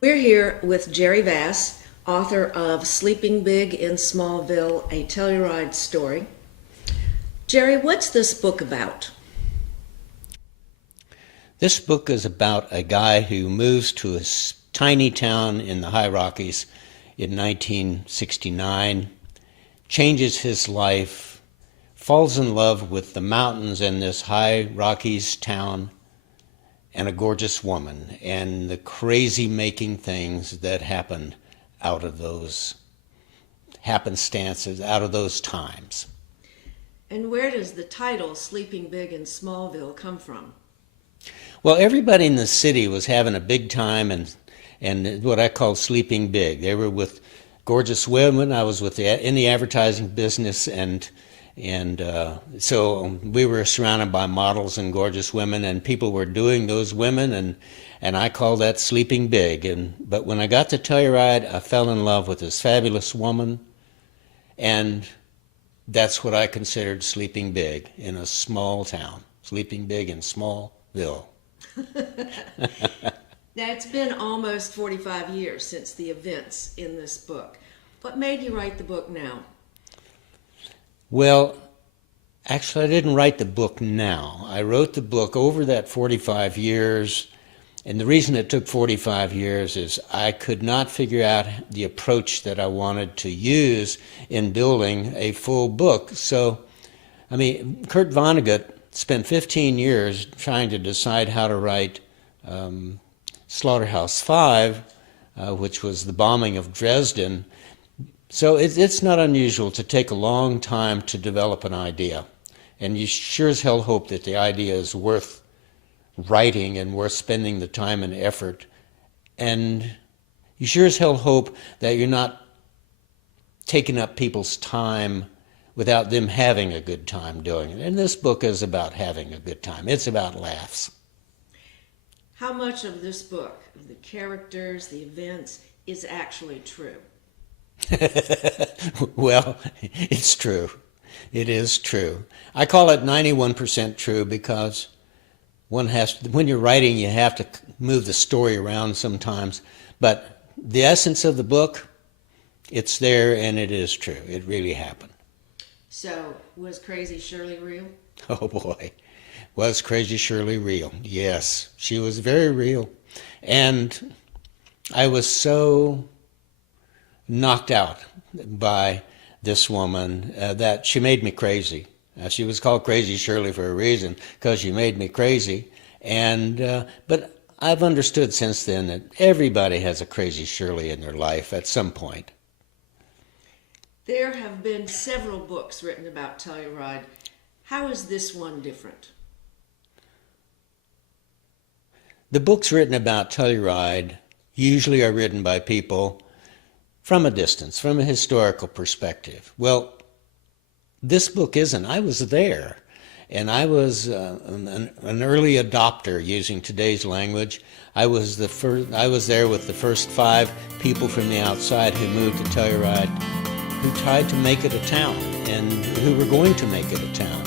We're here with Jerry Vass, author of Sleeping Big in Smallville, a Telluride story. Jerry, what's this book about? This book is about a guy who moves to a tiny town in the High Rockies in 1969, changes his life, falls in love with the mountains in this High Rockies town, and a gorgeous woman, and the crazy making things that happened out of those happenstances, out of those times. And where does the title Sleeping Big in Smallville come from? Well, everybody in the city was having a big time and what I call sleeping big. They were with gorgeous women. I was in the advertising business, and so we were surrounded by models and gorgeous women, and people were doing those women, and I call that sleeping big. But when I got to Telluride, I fell in love with this fabulous woman, and that's what I considered sleeping big in a small town, sleeping big in Smallville. Now, it's been almost 45 years since the events in this book. What made you write the book now? Well, actually, I didn't write the book now. I wrote the book over that 45 years, and the reason it took 45 years is I could not figure out the approach that I wanted to use in building a full book. So, Kurt Vonnegut spent 15 years trying to decide how to write Slaughterhouse-Five, which was the bombing of Dresden. So it's not unusual to take a long time to develop an idea. And you sure as hell hope that the idea is worth writing and worth spending the time and effort. And you sure as hell hope that you're not taking up people's time without them having a good time doing it. And this book is about having a good time. It's about laughs. How much of this book, of the characters, the events, is actually true? Well, it's true. It is true. I call it 91% true because when you're writing, you have to move the story around sometimes. But the essence of the book, it's there and it is true. It really happened. So, was Crazy Shirley real? Oh boy, was Crazy Shirley real? Yes, she was very real. And I was so knocked out by this woman that she made me crazy. She was called Crazy Shirley for a reason, because she made me crazy. But I've understood since then that everybody has a Crazy Shirley in their life at some point. There have been several books written about Telluride. How is this one different? The books written about Telluride usually are written by people from a distance, from a historical perspective. Well, this book isn't. I was there, and I was an early adopter, using today's language. I was there with the first 5 people from the outside who moved to Telluride, who tried to make it a town, and who were going to make it a town.